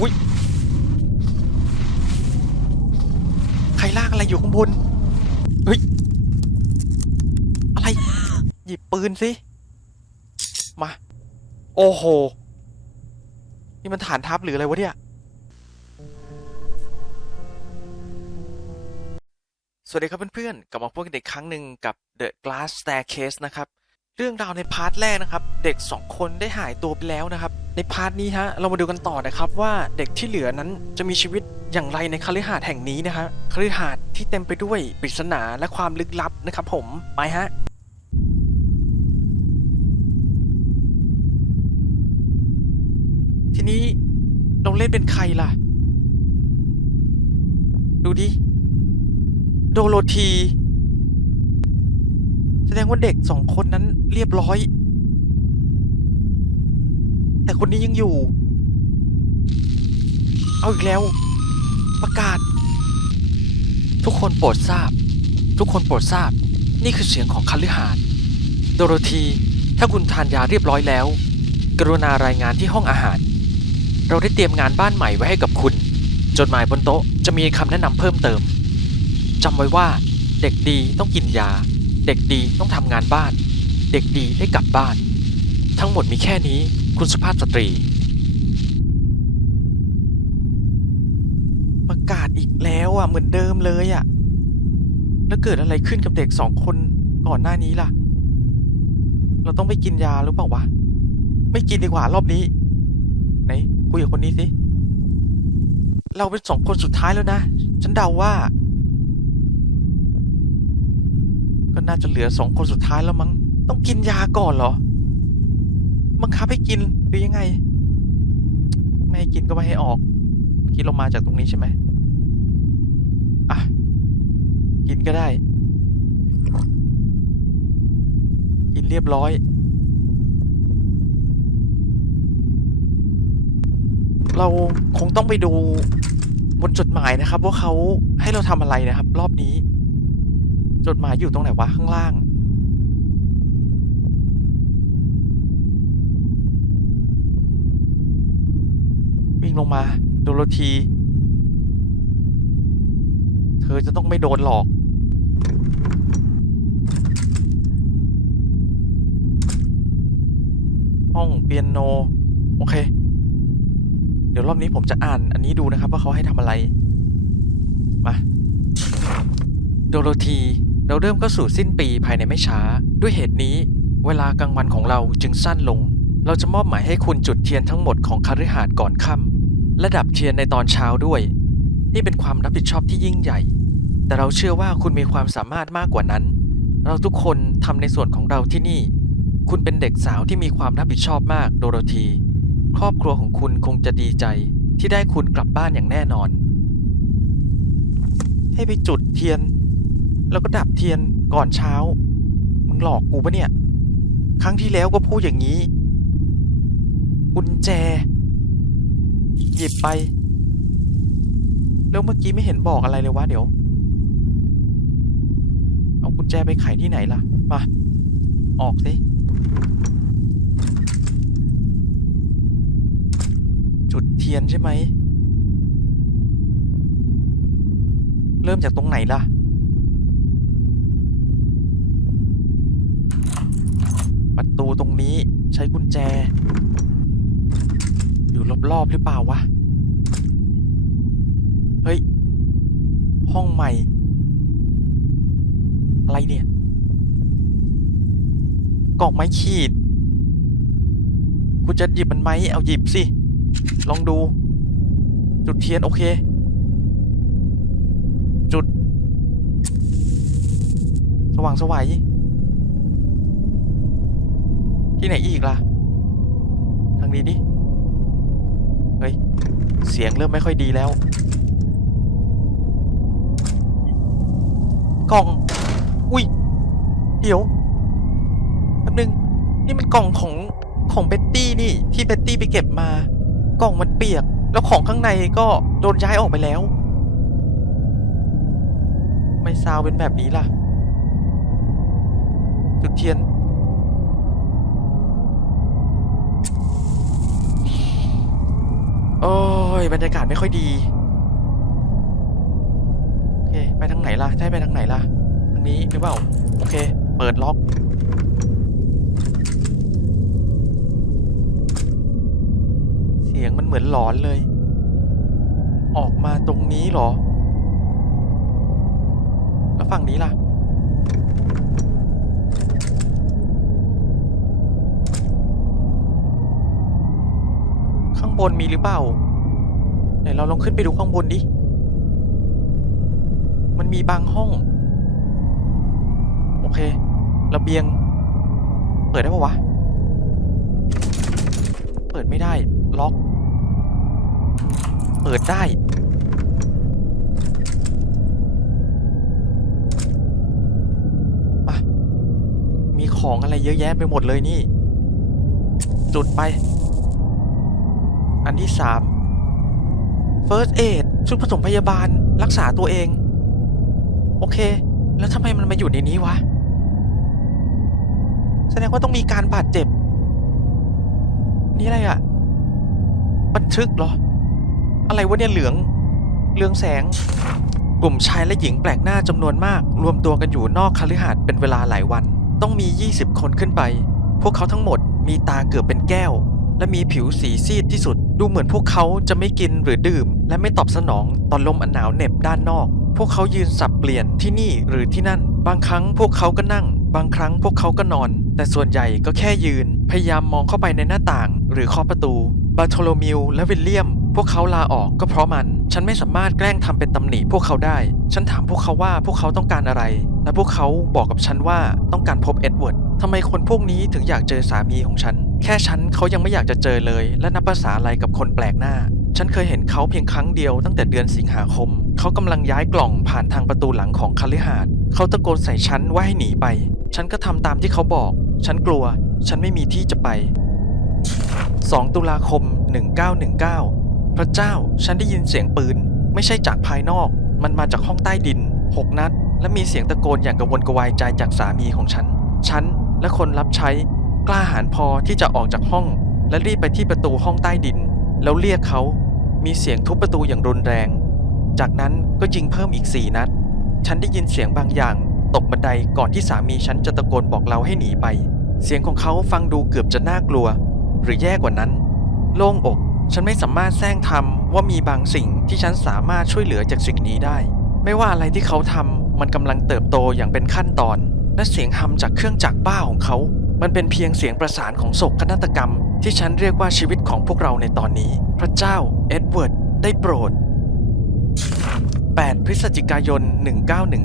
อุ้ยใครลากอะไรอยู่ข้างบนเฮ้ยอะไร หยิบปืนสิ มา โอ้โห นี่มันฐานทัพหรืออะไรวะเนี่ย สวัสดีครับเพื่อนๆ กลับมาพบกันอีกครั้งหนึ่งกับ The Glass Staircase นะครับ เรื่องราวในพาร์ทแรกนะครับ เด็ก 2 คนได้หายตัวไปแล้วนะครับ ในพาร์ทนี้ฮะเรามาดูกันต่อนะครับว่าเด็กที่เหลือนั้นจะมีชีวิตอย่างไรในคฤหาสน์แห่งนี้นะฮะคฤหาสน์ที่เต็มไปด้วยปริศนาและความลึกลับนะครับผมไปฮะทีนี้เราเล่นเป็นใครล่ะ ดูดิโดโรธี แสดงว่าเด็กสองคนนั้นเรียบร้อย แต่คนนี้ยังอยู่ เอาอีกแล้ว ประกาศ ทุกคนโปรดทราบ ทุกคนโปรดทราบ นี่คือเสียงของคัลฤหานโดโรธี ถ้าคุณทานยาเรียบร้อยแล้ว กรุณารายงานที่ห้องอาหาร เราได้เตรียมงานบ้านใหม่ไว้ให้กับคุณ จดหมายบนโต๊ะจะมีคำแนะนำเพิ่มเติมจำไว้ว่าเด็กดีต้องกินยา เด็กดีต้องทำงานบ้าน เด็กดีได้กลับบ้าน ทั้งหมดมีแค่นี้คุณสุภาพสตรี ประกาศอีกแล้วอะเหมือนเดิมเลยอะ แล้วเกิดอะไรขึ้นกับเด็กสองคนก่อนหน้านี้ล่ะ เราต้องไปกินยาหรือเปล่าวะ ไม่กินดีกว่ารอบนี้ ไหนคุยกับคนนี้สิ เราเป็นสองคนสุดท้ายแล้วนะ ฉันเดาว่า ก็น่าจะเหลือสองคนสุดท้ายแล้วมั้ง ต้องกินยาก่อนเหรอ บังคับให้กินหรือยังไง ไม่ให้กินก็ไม่ให้ออกกี้เรามาจากตรงนี้ใช่ไหมอะ กินก็ได้ กินเรียบร้อย เราคงต้องไปดูบนจดหมายนะครับ ว่าเขาให้เราทำอะไรนะครับ รอบนี้ จดหมายอยู่ตรงไหนวะ ข้างล่าง วิ่งลงมา โดโรธีเธอจะต้องไม่โดนหลอกห้องเปียโน โอเค เดี๋ยวรอบนี้ผมจะอ่านอันนี้ดูนะครับ ว่าเขาให้ทำอะไร มา โดโรธี เราเริ่มเข้าสู่สิ้นปีภายในไม่ช้า ด้วยเหตุนี้ เวลากลางวันของเราจึงสั้นลง เราจะมอบหมายให้คุณจุดเทียนทั้งหมดของคฤหาสน์ก่อนค่ำและดับเทียนในตอนเช้าด้วย นี่เป็นความรับผิดชอบที่ยิ่งใหญ่ แต่เราเชื่อว่าคุณมีความสามารถมากกว่านั้น เราทุกคนทำในส่วนของเราที่นี่ คุณเป็นเด็กสาวที่มีความรับผิดชอบมากโดโรธี ครอบครัวของคุณคงจะดีใจ ที่ได้คุณกลับบ้านอย่างแน่นอน ให้ไปจุดเทียน แล้วก็ดับเทียนก่อนเช้า มึงหลอกกูปะเนี่ย ครั้งที่แล้วก็พูดอย่างนี้ กุญแจ หยิบไป แล้วเมื่อกี้ไม่เห็นบอกอะไรเลยวะเดี๋ยว เอากุญแจไปไขที่ไหนล่ะ มา ออกสิ จุดเทียนใช่ไหม เริ่มจากตรงไหนล่ะ ประ ตูตรงนี้ใช้กุญแจ อยู่รอบๆหรือเปล่าวะ เฮ้ย ห้องใหม่ อะไรเนี่ยกล่องไม้ขีดกูจะหยิบมันไหมเอาหยิบสิ ลองดู จุดเทียนโอเค จุด สว่างสวัย ที่ไหนอีกล่ะ ทางนี้ดิ เฮ้ย เสียงเริ่มไม่ค่อยดีแล้ว กล่อง อุ้ย เดี๋ยวแป๊บนึง นี่มันกล่องของของเบ็ตตี้นี่ ที่เบ็ตตี้ไปเก็บมา กล่องมันเปียก แล้วของข้างในก็โดนย้ายออกไปแล้ว ไม่ซาวเป็นแบบนี้ล่ะ จุดเทียน โอ้ยบรรยากาศไม่ค่อยดีโอเคไปทางไหนล่ะให้ไปทางไหนล่ะทางนี้หรือเปล่าโอเค เปิดล็อกเสียงมันเหมือนหลอนเลย ออกมาตรงนี้หรอ แล้วฝั่งนี้ล่ะ ข้างบนมีหรือเปล่า ไหนเราลองขึ้นไปดูข้างบนดิ มันมีบางห้อง โอเคระเบียง เปิดได้ปะวะ เปิดไม่ได้ ล็อก เปิดได้มามีของอะไรเยอะแยะไปหมดเลยนี่ จุดไป อันที่สาม First Aid ชุดผสมพยาบาลรักษาตัวเอง โอเค แล้วทำไมมันมาอยู่ในนี้วะ แสดงว่าต้องมีการบาดเจ็บ นี่อะไรอะบันทึกเหรอ อะไรวะเนี่ยเหลือง เรืองแสง กลุ่มชายและหญิงแปลกหน้าจำนวนมาก รวมตัวกันอยู่นอกคฤหาสน์เป็นเวลาหลายวัน ต้องมี 20 คนขึ้นไป พวกเขาทั้งหมดมีตาเกือบเป็นแก้ว และมีผิวสีซีดที่สุด ดูเหมือนพวกเขาจะไม่กินหรือดื่ม และไม่ตอบสนองต่อลมอันหนาวเหน็บด้านนอก พวกเขายืนสับเปลี่ยนที่นี่หรือที่นั่น บางครั้งพวกเขาก็นั่ง บางครั้งพวกเขาก็นอน แต่ส่วนใหญ่ก็แค่ยืน พยายามมองเข้าไปในหน้าต่าง หรือเคาะประตู บาโทโลมิวและวิลเลียม พวกเขาลาออกก็เพราะมัน ฉันไม่สามารถแกล้งทำเป็นตำหนิพวกเขาได้ ฉันถามพวกเขาว่าพวกเขาต้องการอะไร และพวกเขาบอกกับฉันว่าต้องการพบเอ็ดเวิร์ดทำไมคนพวกนี้ถึงอยากเจอสามีของฉัน แค่ฉันเขายังไม่อยากจะเจอเลย และนับภาษาอะไรกับคนแปลกหน้า ฉันเคยเห็นเขาเพียงครั้งเดียวตั้งแต่เดือนสิงหาคม เขากำลังย้ายกล่องผ่านทางประตูหลังของคฤหาสน์เขาตะโกนใส่ฉันว่าให้หนีไป ฉันก็ทำตามที่เขาบอก ฉันกลัว ฉันไม่มีที่จะไป 2 ตุลาคม 1919 พระเจ้า ฉันได้ยินเสียงปืน ไม่ใช่จากภายนอก มันมาจากห้องใต้ดิน6นัด และมีเสียงตะโกนอย่างกระวนกระวายใจจากสามีของฉัน ฉันและคนรับใช้กล้าหาญพอที่จะออกจากห้อง และรีบไปที่ประตูห้องใต้ดิน แล้วเรียกเขา มีเสียงทุบประตูอย่างรุนแรง จากนั้นก็ยิงเพิ่มอีก4นัด ฉันได้ยินเสียงบางอย่าง ตกบันไดก่อนที่สามีฉันจะตะโกนบอกเราให้หนีไป เสียงของเขาฟังดูเกือบจะน่ากลัว หรือแย่กว่านั้น โล่งอก ฉันไม่สามารถแซงทำว่ามีบางสิ่งที่ฉันสามารถช่วยเหลือจากสิ่งนี้ได้ ไม่ว่าอะไรที่เขาทำมันกำลังเติบโตอย่างเป็นขั้นตอน และเสียงฮัมจากเครื่องจักรบ้าของเขา มันเป็นเพียงเสียงประสานของโศกนาฏกรรม ที่ฉันเรียกว่าชีวิตของพวกเราในตอนนี้ พระเจ้าเอ็ดเวิร์ดได้โปรด 8 พฤศจิกายน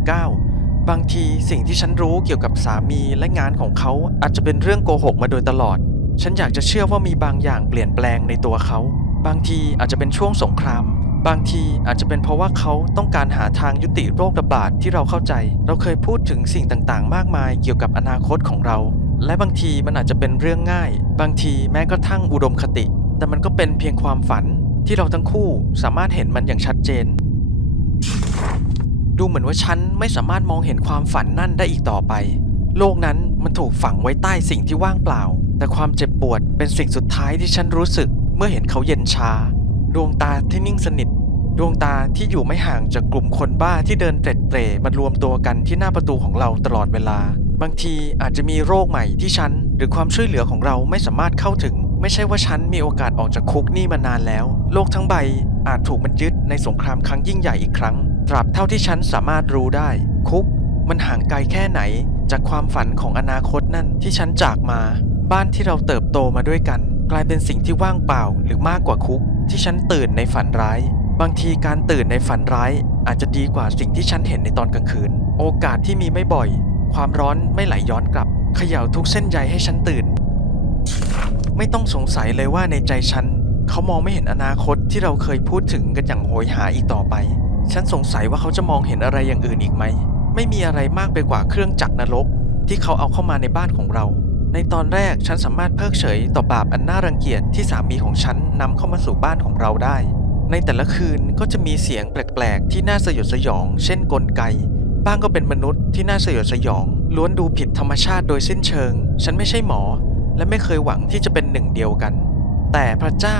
1919 บางทีสิ่งที่ฉันรู้เกี่ยวกับสามีและงานของเขาอาจจะเป็นเรื่องโกหกมาโดยตลอด ฉันอยากจะเชื่อว่ามีบางอย่างเปลี่ยนแปลงในตัวเขา บางทีอาจจะเป็นช่วงสงคราม บางทีอาจจะเป็นเพราะว่าเขาต้องการหาทางยุติโรคระบาดที่เราเข้าใจ เราเคยพูดถึงสิ่งต่างๆ มากมายเกี่ยวกับอนาคตของเรา และบางทีมันอาจจะเป็นเรื่องง่าย บางทีแม้กระทั่งอุดมคติ แต่มันก็เป็นเพียงความฝันที่เราทั้งคู่สามารถเห็นมันอย่างชัดเจน ดูเหมือนว่าฉันไม่สามารถมองเห็นความฝันนั่นได้อีกต่อไป โลกนั้นมันถูกฝังไว้ใต้สิ่งที่ว่างเปล่า แต่ความเจ็บปวดเป็นสิ่งสุดท้ายที่ฉันรู้สึกเมื่อเห็นเขาเย็นชา ดวงตาที่นิ่งสนิท ดวงตาที่อยู่ไม่ห่างจากกลุ่มคนบ้าที่เดินเตร็ดเตร่มารวมตัวกันที่หน้าประตูของเราตลอดเวลา บางทีอาจจะมีโรคใหม่ที่ฉัน หรือความช่วยเหลือของเราไม่สามารถเข้าถึง ไม่ใช่ว่าฉันมีโอกาสออกจากคุกนี่มานานแล้ว โลกทั้งใบอาจถูกมันยึดในสงครามครั้งยิ่งใหญ่อีกครั้ง ตราบเท่าที่ฉันสามารถรู้ได้ คุก มันห่างไกลแค่ไหน จากความฝันของอนาคตนั่นที่ฉันจากมา บ้านที่เราเติบโตมาด้วยกัน กลายเป็นสิ่งที่ว่างเปล่าหรือมากกว่าคุก ที่ฉันตื่นในฝันร้าย บางทีการตื่นในฝันร้าย อาจจะดีกว่าสิ่งที่ฉันเห็นในตอนกลางคืน โอกาสที่มีไม่บ่อย ความร้อนไม่ไหลย้อนกลับเขย่าทุกเส้นใยให้ฉันตื่น ไม่ต้องสงสัยเลยว่าในใจฉันเขามองไม่เห็นอนาคตที่เราเคยพูดถึงกันอย่างโหยหาอีกต่อไป ฉันสงสัยว่าเขาจะมองเห็นอะไรอย่างอื่นอีกไหม ไม่มีอะไรมากไปกว่าเครื่องจักรนรกที่เขาเอาเข้ามาในบ้านของเรา ในตอนแรกฉันสามารถเพิกเฉยต่อบาปอันน่ารังเกียจที่สามีของฉันนำเข้ามาสู่บ้านของเราได้ ในแต่ละคืนก็จะมีเสียงแปลกๆ ที่น่าสยดสยอง เช่นกลไก บ้างก็เป็นมนุษย์ที่น่าสยดสยอง ล้วนดูผิดธรรมชาติโดยสิ้นเชิง ฉันไม่ใช่หมอ และไม่เคยหวังที่จะเป็นหนึ่งเดียวกัน แต่พระเจ้า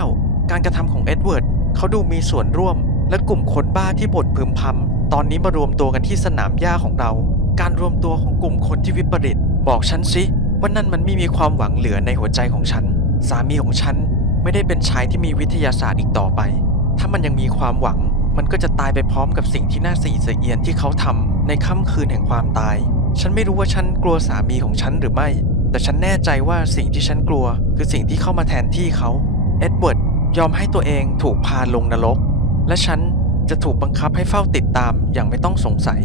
การกระทำของเอ็ดเวิร์ดเขาดูมีส่วนร่วม และกลุ่มคนบ้าที่บ่นพึมพำตอนนี้มารวมตัวกันที่สนามหญ้าของเรา การรวมตัวของกลุ่มคนที่วิปริต บอกฉันสิ ว่านั่นมันไม่มีความหวังเหลือในหัวใจของฉัน สามีของฉันไม่ได้เป็นชายที่มีวิทยาศาสตร์อีกต่อไป ถ้ามันยังมีความหวัง มันก็จะตายไปพร้อมกับสิ่งที่น่าสีสะเอียนที่เขาทำในค่ำคืนแห่งความตาย ฉันไม่รู้ว่าฉันกลัวสามีของฉันหรือไม่ แต่ฉันแน่ใจว่าสิ่งที่ฉันกลัว คือสิ่งที่เข้ามาแทนที่เขา เอ็ดเวิร์ดยอมให้ตัวเองถูกพาลงนรก และฉันจะถูกบังคับให้เฝ้าติดตามอย่างไม่ต้องสงสัย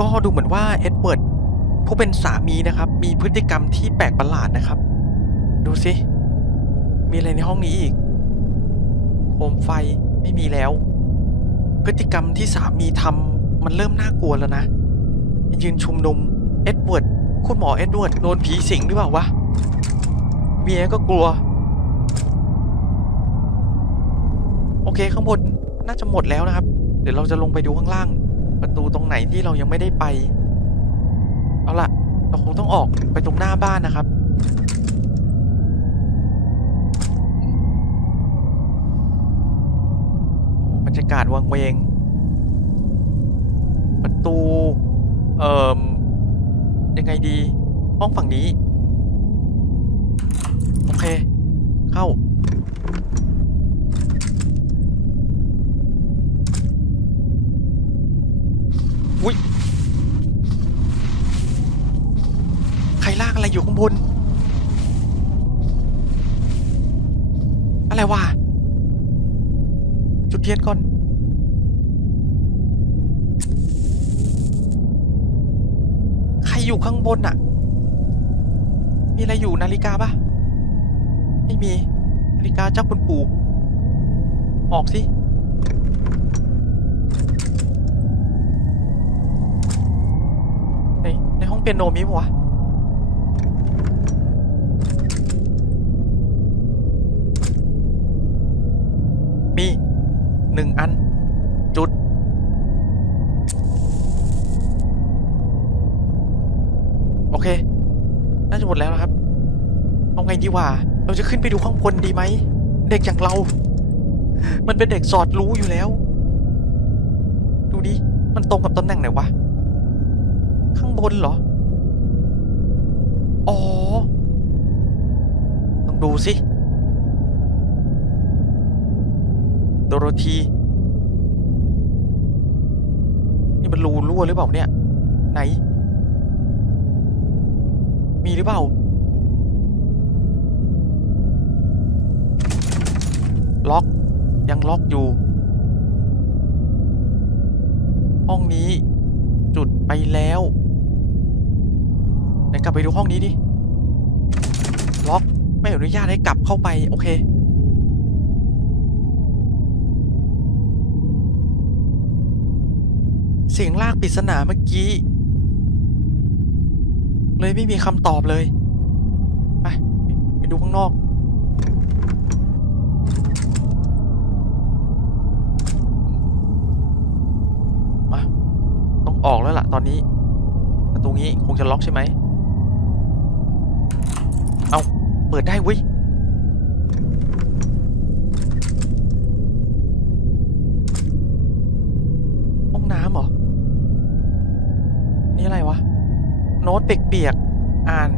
ก็ดูเหมือนว่าเอ็ดเวิร์ด ผู้เป็นสามีนะครับ มีพฤติกรรมที่แปลกประหลาดนะครับ ดูสิ มีอะไรในห้องนี้อีกโคมไฟไม่มีแล้ว พฤติกรรมที่สามีทำมันเริ่มน่ากลัวแล้วนะ ยืนชุมนุมเอ็ดเวิร์ดคุณหมอเอ็ดเวิร์ดโดนผีสิงหรือเปล่าวะเมียก็กลัว โอเคข้างบนน่าจะหมดแล้วนะครับ เดี๋ยวเราจะลงไปดูข้างล่าง ประตูตรงไหนที่เรายังไม่ได้ไป เอาล่ะ เราคงต้องออกไปตรงหน้าบ้านนะครับ บรรยากาศวังเวง ประตู เอ่อยังไงดี ห้องฝั่งนี้ โอเค เข้า อยู่ข้างบนอะมีอะไรอยู่นาฬิกาปะไม่มีนาฬิกาเจ้าคุณปู่ออกสิในในห้องเปียโนมีปะวะมีหนึ่งอันจุด อเค น่าจะหมดแล้วนะครับ เอาไงดีวะเราจะขึ้นไปดูข้างบนดีไหม เด็กอย่างเรา มันเป็นเด็กสอดรู้อยู่แล้ว ดูดิ มันตรงกับตำแหน่งไหนวะ ข้างบนเหรอ อ๋อ ต้องดูสิ โดโรธี นี่มันรูรั่วหรือเปล่าเนี่ย ไหน มีหรือเปล่า ล็อกยังล็อกอยู่ ห้องนี้จุดไปแล้วไหนกลับไปดูห้องนี้ดิ ล็อกไม่อนุญาตให้กลับเข้าไป โอเคเสียงลากปริศนาเมื่อกี้ เลยไม่มีคำตอบเลย ไป ไปดูข้างนอกมาต้องออกแล้วล่ะตอนนี้ ประตูนี้คงจะล็อกใช่ไหม เอา เปิดได้เว้ย ห้องน้ำเหรอ นี่อะไรวะ โน้ ตเปียกๆอ่าน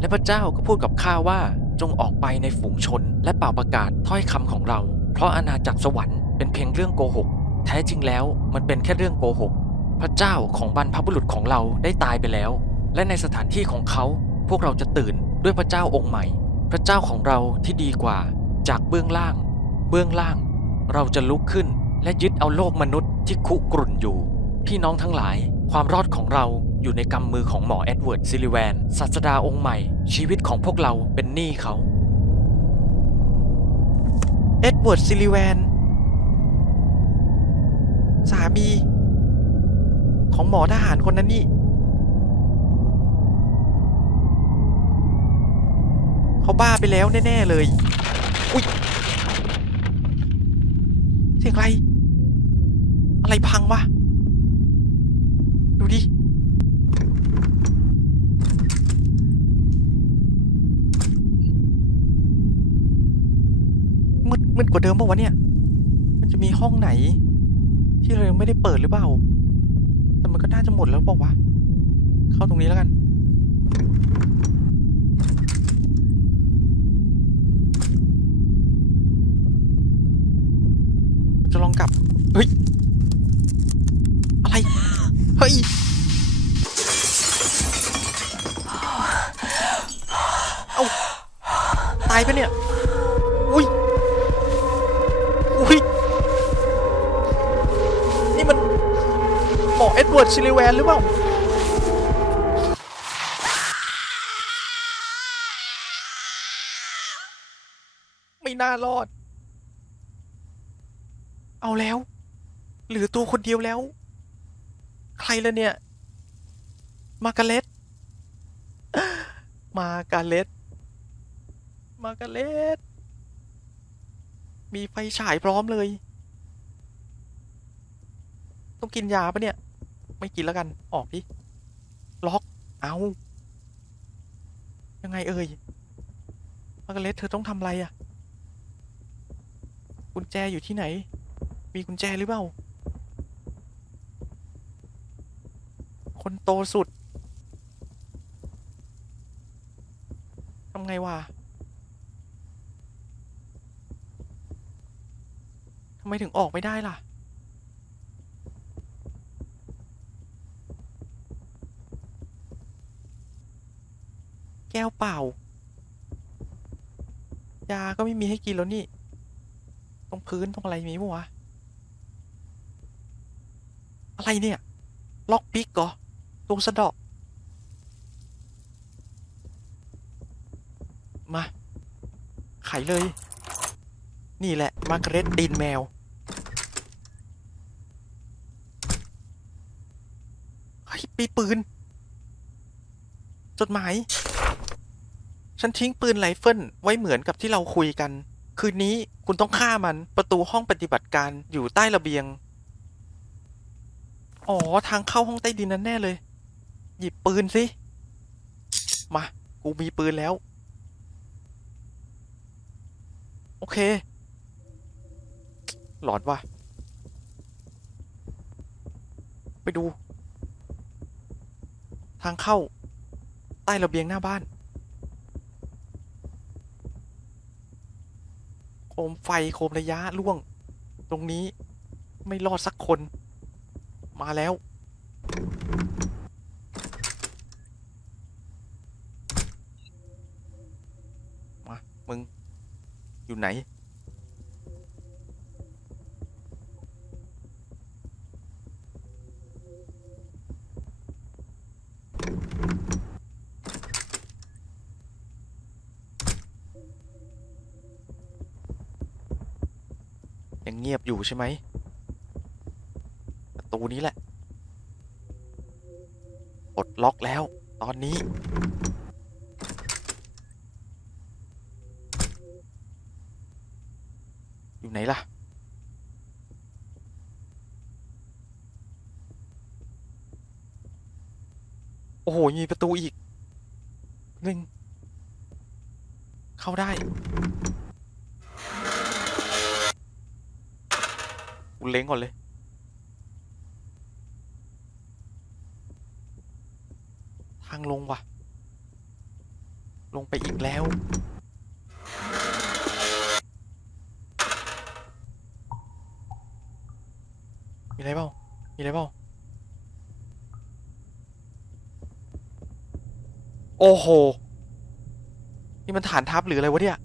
และพระเจ้าก็พูดกับข้าว่าจงออกไปในฝูงชน และเป่าประกาศถ้อยคำของเรา เพราะอาณาจักรสวรรค์เป็นเพียงเรื่องโกหก แท้จริงแล้วมันเป็นแค่เรื่องโกหก พระเจ้าของบรรพบุรุษของเราได้ตายไปแล้ว และในสถานที่ของเขา พวกเราจะตื่นด้วยพระเจ้าองค์ใหม่ พระเจ้าของเราที่ดีกว่า จากเบื้องล่าง เบื้องล่าง เราจะลุกขึ้นและยึดเอาโลกมนุษย์ที่คุกรุ่นอยู่ พี่น้องทั้งหลาย ความรอดของเราอยู่ในกำมือของหมอเอ็ดเวิร์ดซิลิแวนศาสดาองค์ใหม่ ชีวิตของพวกเราเป็นหนี้เขา เอ็ดเวิร์ดซิลิแวน สามี ของหมอทหารคนนั้นนี่ เขาบ้าไปแล้วแน่ ๆ เลย อุ้ยเสียงอะไร อะไรพังวะ ดูดิ มืดกว่าเดิมปะวะเนี่ย มันจะมีห้องไหน ที่เรายังไม่ได้เปิดหรือเปล่า แต่มันก็น่าจะหมดแล้วบอกว่าวะเข้าตรงนี้แล้วกันจะลองกลับ เฮ้ย อะไร เฮ้ย เอาตายปะเนี่ย ดเวิร์ดซิลิแวนหรือเปล่าไม่น่ารอด เอาแล้วเหลือตัวคนเดียวแล้ว ใครละเนี่ย มาการเล็ตมาการเล็ตมาการเล็ตมีไฟฉายพร้อมเลย ต้องกินยาปะเนี่ย ไม่กินแล้วกัน ออกดิ ล็อก เอา ยังไงเอ่ยมาการ์เล็ตเธอต้องทำอะไรอะกุญแจอยู่ที่ไหน มีกุญแจหรือเปล่า คนโตสุด ทำไงวะทำไมถึงออกไม่ได้ล่ะ ก้วเปล่า ยาก็ไม่มีให้กินแล้วนี่ ตรงพื้นตรงอะไรมีมั้วะ อะไรเนี่ย ล็อกปิกเหรอตัวสะดาะมา ไขเลย นี่แหละ มาร์กเร็ตดินแมว เฮ้ย ปีปืน จดหมาย ฉันทิ้งปืนไรเฟิลไว้เหมือนกับที่เราคุยกัน คืนนี้คุณต้องฆ่ามันประตูห้องปฏิบัติการอยู่ใต้ระเบียง อ๋อ ทางเข้าห้องใต้ดินนั่นแน่เลย หยิบปืนสิ มา กูมีปืนแล้ว โอเค หลอดว่ะ ไปดู ทางเข้า ใต้ระเบียงหน้าบ้าน คมไฟโคมระยะล่วง ตรงนี้ไม่รอดสักคน มาแล้ว มา มึง อยู่ไหน งเงียบอยู่ใช่ไหมประตูนี้แหละปลดล็อกแล้ว ตอนนี้ อยู่ไหนล่ะ โอ้โห มีประตูอีกหนึ่งเข้าได้ เล้งก่อนเลย ทางลงว่ะ ลงไปอีกแล้ว มีอะไรเปล่า มีอะไรเปล่า โอ้โห นี่มันฐานทัพหรืออะไรวะเนี่ย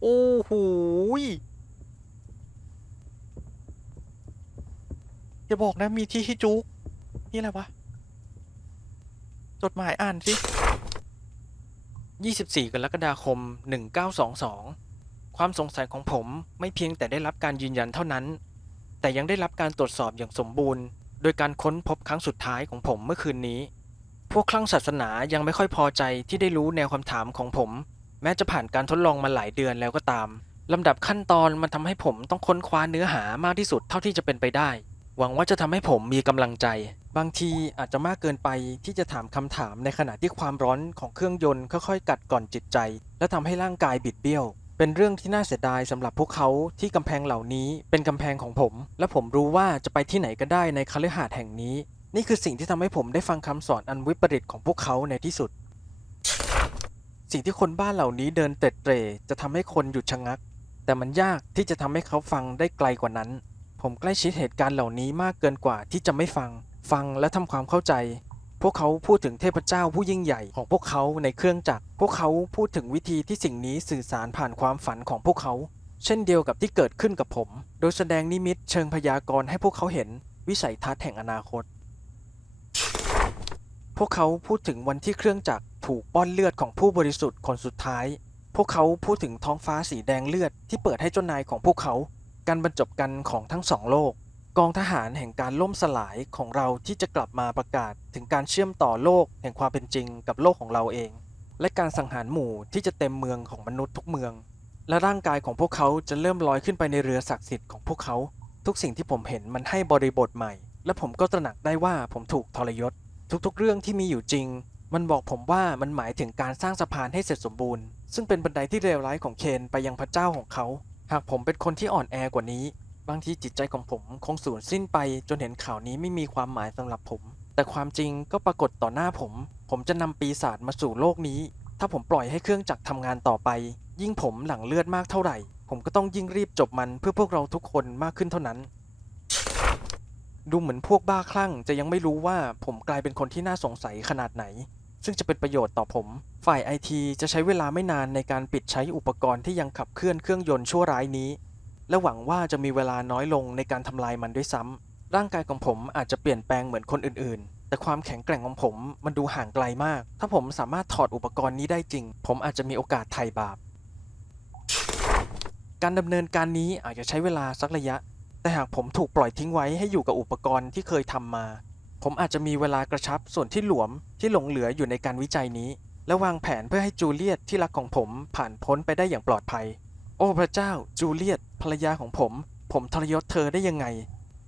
โอ้โหย อย่าบอกนะมีที่ให้จุกนี่อะไรวะ จดหมายอ่านสิ24 กรกฎาคม 1922 ความสงสัยของผมไม่เพียงแต่ได้รับการยืนยันเท่านั้น แต่ยังได้รับการตรวจสอบอย่างสมบูรณ์ โดยการค้นพบครั้งสุดท้ายของผมเมื่อคืนนี้ พวกคลั่งศาสนายังไม่ค่อยพอใจที่ได้รู้แนวคำถามของผม แม้จะผ่านการทดลองมาหลายเดือนแล้วก็ตามลำดับขั้นตอนมันทำให้ผมต้องค้นคว้าเนื้อหามากที่สุดเท่าที่จะเป็นไปได้ หวังว่าจะทำให้ผมมีกำลังใจ บางทีอาจจะมากเกินไปที่จะถามคำถามในขณะที่ความร้อนของเครื่องยนต์ค่อยๆ กัดก่อนจิตใจ และทำให้ร่างกายบิดเบี้ยว เป็นเรื่องที่น่าเสียดายสำหรับพวกเขาที่กำแพงเหล่านี้เป็นกำแพงของผม และผมรู้ว่าจะไปที่ไหนก็ได้ในคฤหาสน์แห่งนี้ นี่คือสิ่งที่ทำให้ผมได้ฟังคำสอนอันวิปริตของพวกเขาในที่สุด สิ่งที่คนบ้านเหล่านี้เดินเตร็ดเตร่จะทำให้คนหยุดชะงัก แต่มันยากที่จะทำให้เขาฟังได้ไกลกว่านั้น ผมใกล้ชิดเหตุการณ์เหล่านี้มากเกินกว่าที่จะไม่ฟัง ฟังและทำความเข้าใจ พวกเขาพูดถึงเทพเจ้าผู้ยิ่งใหญ่ของพวกเขาในเครื่องจักร พวกเขาพูดถึงวิธีที่สิ่งนี้สื่อสารผ่านความฝันของพวกเขา เช่นเดียวกับที่เกิดขึ้นกับผม โดยแสดงนิมิตเชิงพยากรณ์ให้พวกเขาเห็นวิสัยทัศน์แห่งอนาคต พวกเขาพูดถึงวันที่เครื่องจักรถูกป้อนเลือดของผู้บริสุทธิ์คนสุดท้าย พวกเขาพูดถึงท้องฟ้าสีแดงเลือดที่เปิดให้เจ้านายของพวกเขา การบรรจบกันของทั้งสองโลก กองทหารแห่งการล่มสลายของเราที่จะกลับมาประกาศถึงการเชื่อมต่อโลกแห่งความเป็นจริงกับโลกของเราเอง และการสังหารหมู่ที่จะเต็มเมืองของมนุษย์ทุกเมือง และร่างกายของพวกเขาจะเริ่มลอยขึ้นไปในเรือศักดิ์สิทธิ์ของพวกเขา ทุกสิ่งที่ผมเห็นมันให้บริบทใหม่ และผมก็ตระหนักได้ว่าผมถูกทรยศ ทุกๆ เรื่องที่มีอยู่จริง มันบอกผมว่ามันหมายถึงการสร้างสะพานให้เสร็จสมบูรณ์ ซึ่งเป็นบันไดที่เลวร้ายของเคนไปยังพระเจ้าของเขา หากผมเป็นคนที่อ่อนแอกว่านี้ บางทีจิตใจของผมคงสูญสิ้นไปจนเห็นข่าวนี้ไม่มีความหมายสำหรับผม แต่ความจริงก็ปรากฏต่อหน้าผม ผมจะนำปีศาจมาสู่โลกนี้ ถ้าผมปล่อยให้เครื่องจักรทำงานต่อไป ยิ่งผมหลังเลือดมากเท่าไหร่ ผมก็ต้องยิ่งรีบจบมันเพื่อพวกเราทุกคนมากขึ้นเท่านั้น ดูเหมือนพวกบ้าคลั่งจะยังไม่รู้ว่าผมกลายเป็นคนที่น่าสงสัยขนาดไหน ซึ่งจะเป็นประโยชน์ต่อผม ฝ่ายไอทีจะใช้เวลาไม่นานในการปิดใช้อุปกรณ์ที่ยังขับเคลื่อนเครื่องยนต์ชั่วร้ายนี้ และหวังว่าจะมีเวลาน้อยลงในการทำลายมันด้วยซ้ำร่างกายของผมอาจจะเปลี่ยนแปลงเหมือนคนอื่นๆ แต่ความแข็งแกร่งของผมมันดูห่างไกลมาก ถ้าผมสามารถถอดอุปกรณ์นี้ได้จริง ผมอาจจะมีโอกาสไถ่บาป การดำเนินการนี้อาจจะใช้เวลาสักระยะ แต่หากผมถูกปล่อยทิ้งไว้ให้อยู่กับอุปกรณ์ที่เคยทำมา ผมอาจจะมีเวลากระชับส่วนที่หลวมที่หลงเหลืออยู่ในการวิจัยนี้ และวางแผนเพื่อให้จูเลียตที่รักของผมผ่านพ้นไปได้อย่างปลอดภัย โอ้พระเจ้า จูเลียตภรรยาของผม ผมทรยศเธอได้ยังไง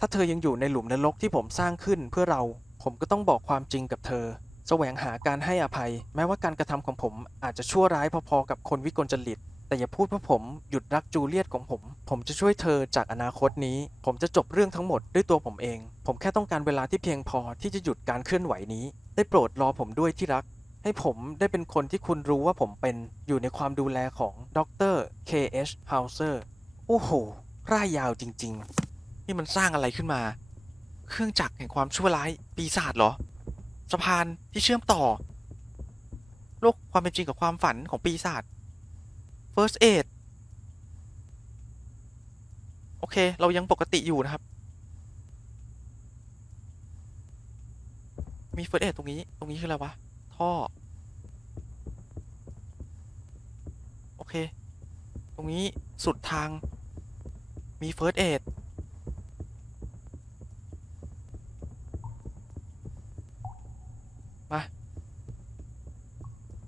ถ้าเธอยังอยู่ในหลุมนรกที่ผมสร้างขึ้นเพื่อเรา ผมก็ต้องบอกความจริงกับเธอ แสวงหาการให้อภัย แม้ว่าการกระทำของผมอาจจะชั่วร้ายพอๆกับคนวิกลจริต แต่อย่าพูดว่าผมหยุดรักจูเลียตของผม ผมจะช่วยเธอจากอนาคตนี้ ผมจะจบเรื่องทั้งหมดด้วยตัวผมเอง ผมแค่ต้องการเวลาที่เพียงพอที่จะหยุดการเคลื่อนไหวนี้ ได้โปรดรอผมด้วยที่รัก ให้ผมได้เป็นคนที่คุณรู้ว่าผมเป็น อยู่ในความดูแลของดร K.H. Hauser โอ้โห ร่ายยาวจริง ๆ นี่มันสร้างอะไรขึ้นมา เครื่องจักรแห่งความชั่วร้าย ปีศาจเหรอ สะพานที่เชื่อมต่อ โลกความเป็นจริงกับความฝันของปีศาจ First Aid โอเค เรายังปกติอยู่นะครับ มี First Aid ตรงนี้ ตรงนี้คืออะไรวะ ท่อ โอเค ตรงนี้สุดทาง มี First Aid มา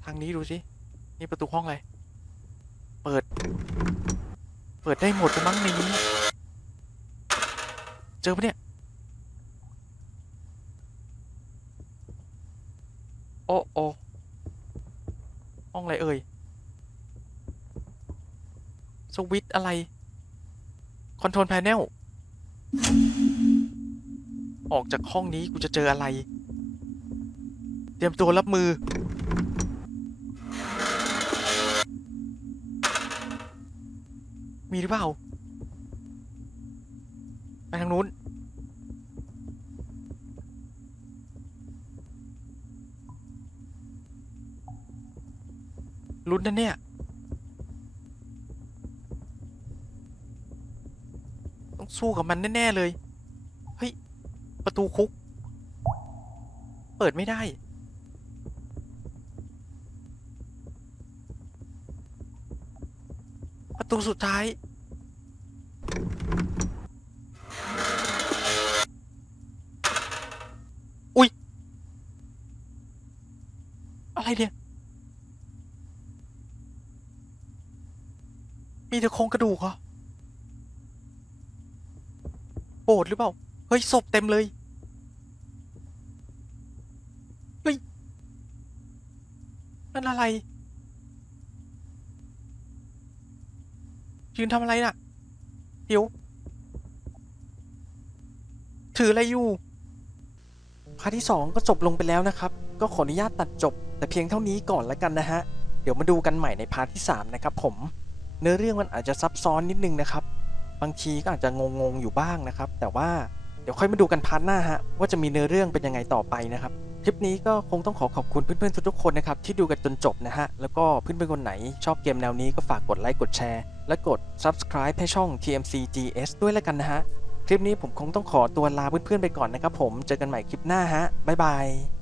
ทางนี้ดูสิ นี่ประตูห้องอะไร เปิด เปิดได้หมดมั้งในนี้ เจอปะเนี่ย โอ้โอห้องอะไรเอ่ย สวิตช์อะไร คอนโทรลแพนเนล ออกจากห้องนี้กูจะเจออะไร เตรียมตัวรับมือ หรือเปล่า ไปทางนู้น ลุ้นนะเนี่ย ต้องสู้กับมันแน่ ๆ เลย เฮ้ย ประตูคุก เปิดไม่ได้ประตูสุดท้าย เลย มีแต่โครงกระดูกเหรอโบดหรือเปล่า เฮ้ยศพเต็มเลย เฮ้ย นั่นอะไร ยืนทำอะไรน่ะ เดี๋ยว ถืออะไรอยู่พาร์ทที่ 2 ก็จบลงไปแล้วนะครับ ก็ขออนุญาตตัดจบ แต่เพียงเท่านี้ก่อนแล้วกันนะฮะ เดี๋ยวมาดูกันใหม่ในพาร์ทที่ 3 นะครับผม เนื้อเรื่องมันอาจจะซับซ้อนนิดนึงนะครับ บางทีก็อาจจะงงๆอยู่บ้างนะครับ แต่ว่าเดี๋ยวค่อยมาดูกันพาร์ทหน้าฮะว่าจะมีเนื้อเรื่องเป็นยังไงต่อไปนะครับ คลิปนี้ก็คงต้องขอขอบคุณเพื่อนๆทุกๆคนนะครับที่ดูกันจนจบนะฮะ แล้วก็เพื่อนๆคนไหนชอบเกมแนวนี้ก็ฝากกดไลค์กดแชร์และกด subscribe ให้ช่อง TMC GS ด้วยแล้วกันนะฮะ คลิปนี้ผมคงต้องขอตัวลาเพื่อนๆไปก่อนนะครับผม เจอกันใหม่คลิปหน้าฮะ บ๊ายบาย